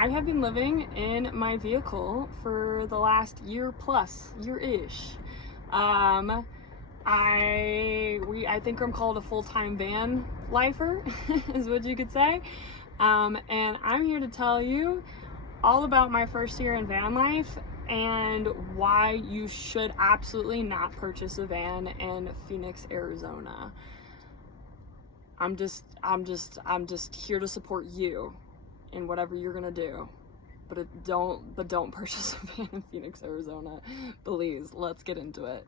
I have been living in my vehicle for the last year-ish. I think I'm called a full-time van lifer, is what you could say. And I'm here to tell you all about my first year in van life and why you should absolutely not purchase a van in Phoenix, Arizona. I'm just here to support you in whatever you're gonna do. But don't purchase a van in Phoenix, Arizona. Please, let's get into it.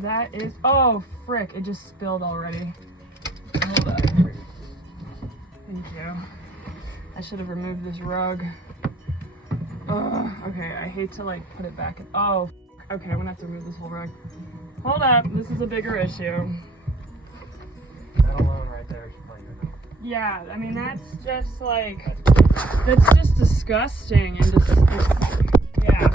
That is, oh frick, it just spilled already. Hold up. Thank you. I should have removed this rug. Ugh, okay, I hate to like put it back in. Oh, okay, I'm gonna have to remove this whole rug. Hold up, this is a bigger issue. That alone right there should play your note. Yeah, I mean, that's just like, that's just disgusting and just, yeah.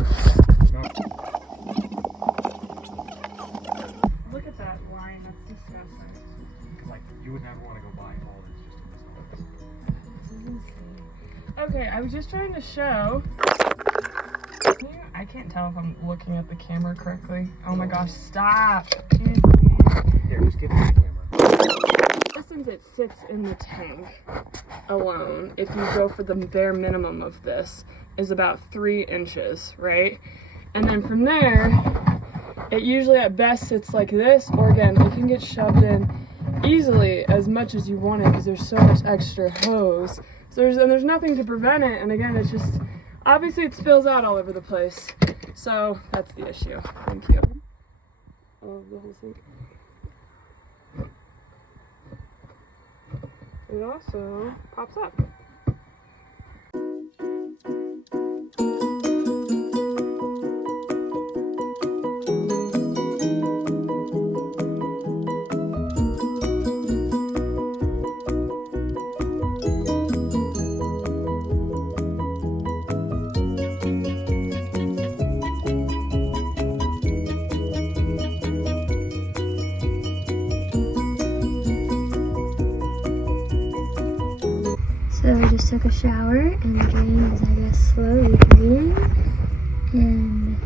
Look at that line, that's disgusting. Like, you would never want to go buy all this just in this. This is insane. Okay, I was just trying to show. I can't tell if I'm looking at the camera correctly. Oh my gosh, stop. Here, just give me the camera. Since it sits in the tank alone, if you go for the bare minimum of this, is about 3 inches, right? And then from there, it usually at best sits like this, or again, it can get shoved in easily as much as you want it because there's so much extra hose. So there's nothing to prevent it, and again, it's just, obviously it spills out all over the place. So that's the issue. Thank you. I love the whole sink. It also pops up. So I just took a shower and the drain is, I guess, slowly cleaning, and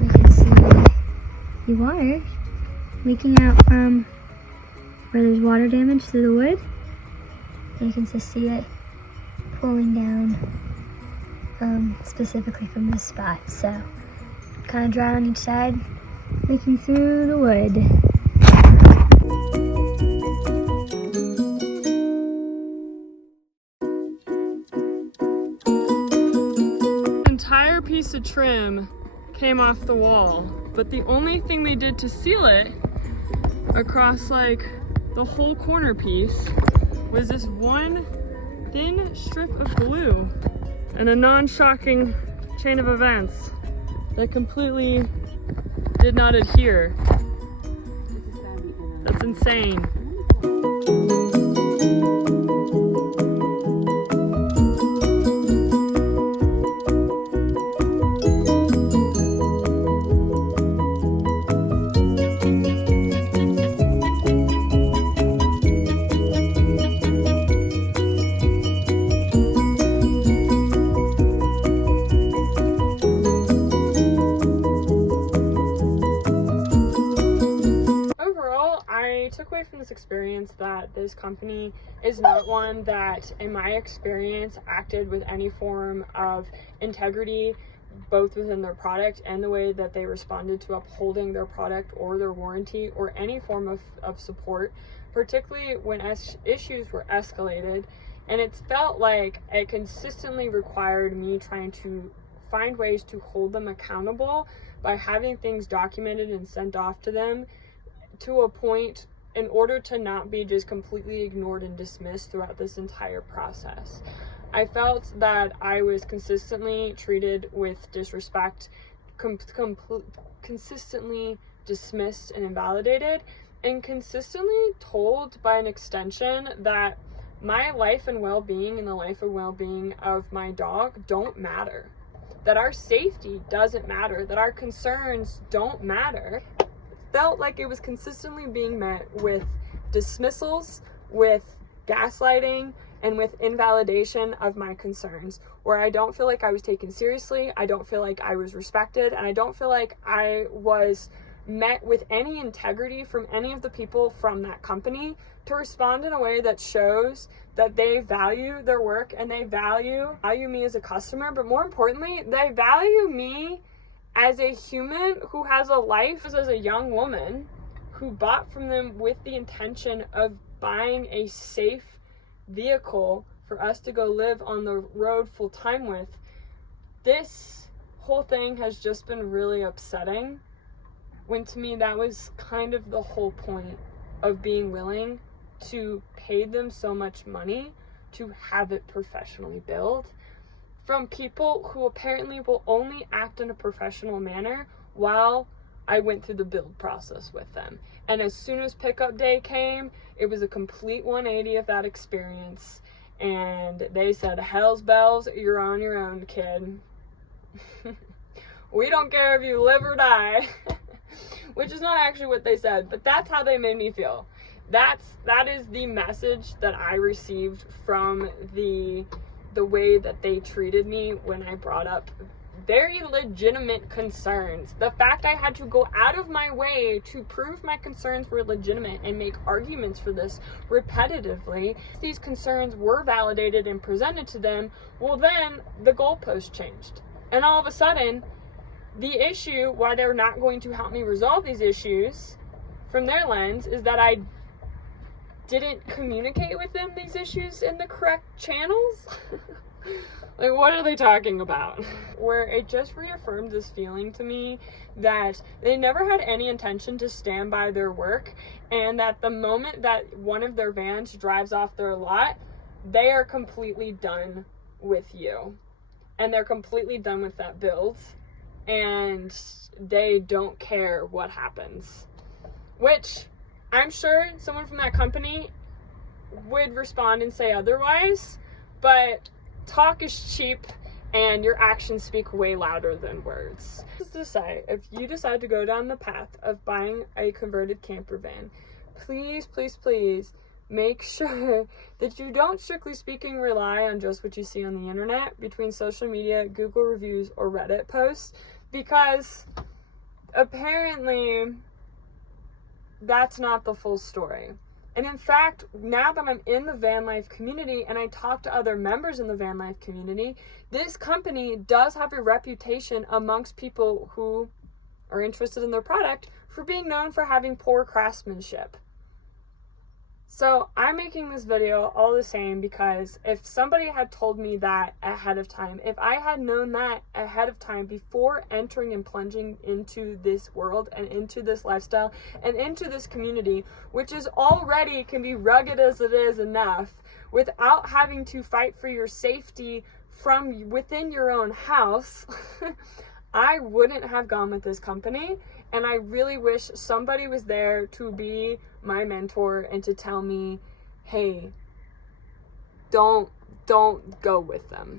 we can see the water leaking out from where there's water damage to the wood. And you can just see it pulling down specifically from this spot. So kind of dry on each side, leaking through the wood. Entire piece of trim came off the wall, but the only thing they did to seal it across like the whole corner piece was this one thin strip of glue and a non-shocking chain of events that completely did not adhere. That's insane. I took away from this experience that this company is not one that, in my experience, acted with any form of integrity, both within their product and the way that they responded to upholding their product or their warranty or any form of support, particularly when issues were escalated. And it felt like it consistently required me trying to find ways to hold them accountable by having things documented and sent off to them to a point in order to not be just completely ignored and dismissed throughout this entire process. I felt that I was consistently treated with disrespect, consistently dismissed and invalidated, and consistently told by an extension that my life and well-being and the life and well-being of my dog don't matter, that our safety doesn't matter, that our concerns don't matter. Felt like it was consistently being met with dismissals, with gaslighting, and with invalidation of my concerns, where I don't feel like I was taken seriously, I don't feel like I was respected, and I don't feel like I was met with any integrity from any of the people from that company to respond in a way that shows that they value their work and they value me as a customer, but more importantly, they value me as a human who has a life, as a young woman who bought from them with the intention of buying a safe vehicle for us to go live on the road full time with. This whole thing has just been really upsetting, when to me that was kind of the whole point of being willing to pay them so much money to have it professionally built from people who apparently will only act in a professional manner while I went through the build process with them. And as soon as pickup day came, it was a complete 180 of that experience. And they said, hell's bells, you're on your own, kid. We don't care if you live or die. Which is not actually what they said, but that's how they made me feel. That is the message that I received from the way that they treated me when I brought up very legitimate concerns. The fact I had to go out of my way to prove my concerns were legitimate and make arguments for this repetitively. These concerns were validated and presented to them. Well, then the goalpost changed. And all of a sudden, the issue, why they're not going to help me resolve these issues from their lens, is that I didn't communicate with them these issues in the correct channels. Like, what are they talking about? Where it just reaffirmed this feeling to me that they never had any intention to stand by their work, and that the moment that one of their vans drives off their lot, they are completely done with you. And they're completely done with that build. And they don't care what happens. Which, I'm sure someone from that company would respond and say otherwise, but talk is cheap and your actions speak way louder than words. Just to say, if you decide to go down the path of buying a converted camper van, please, please, please make sure that you don't, strictly speaking, rely on just what you see on the internet, between social media, Google reviews, or Reddit posts, because apparently that's not the full story. And in fact, now that I'm in the van life community and I talk to other members in the van life community, this company does have a reputation amongst people who are interested in their product for being known for having poor craftsmanship. So I'm making this video all the same because if somebody had told me that ahead of time, if I had known that ahead of time before entering and plunging into this world and into this lifestyle and into this community, which is already can be rugged as it is enough, without having to fight for your safety from within your own house, I wouldn't have gone with this company. And I really wish somebody was there to be my mentor and to tell me, hey, don't go with them.